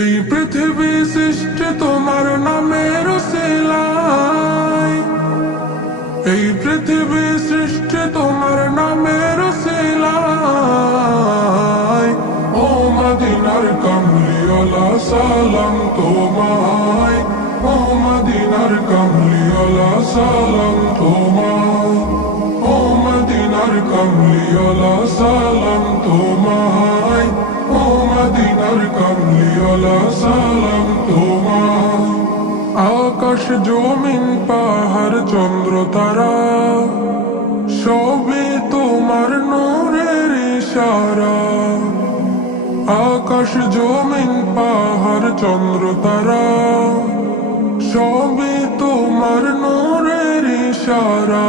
এই পৃথিবী সৃষ্টি তোমার নামের উসিলায়, এই পৃথিবী সৃষ্টি তোমার নামের উসিলায়। ও মদিনার কামলিওয়ালা সালাম তোমায়, ও মদিনার কামলিওয়ালা সালাম তোমায়, ও মদিনার কামলিওয়ালা সালাম তোমায়, ও মদিনার কামলিওয়ালা সালাম তোমায়। আকাশ জমিন পাহাড় চন্দ্র তারা সবই তোমার নূরের ইশারা। আকাশ জমিন পাহাড় চন্দ্র তারা সবই তোমার নূরের ইশারা।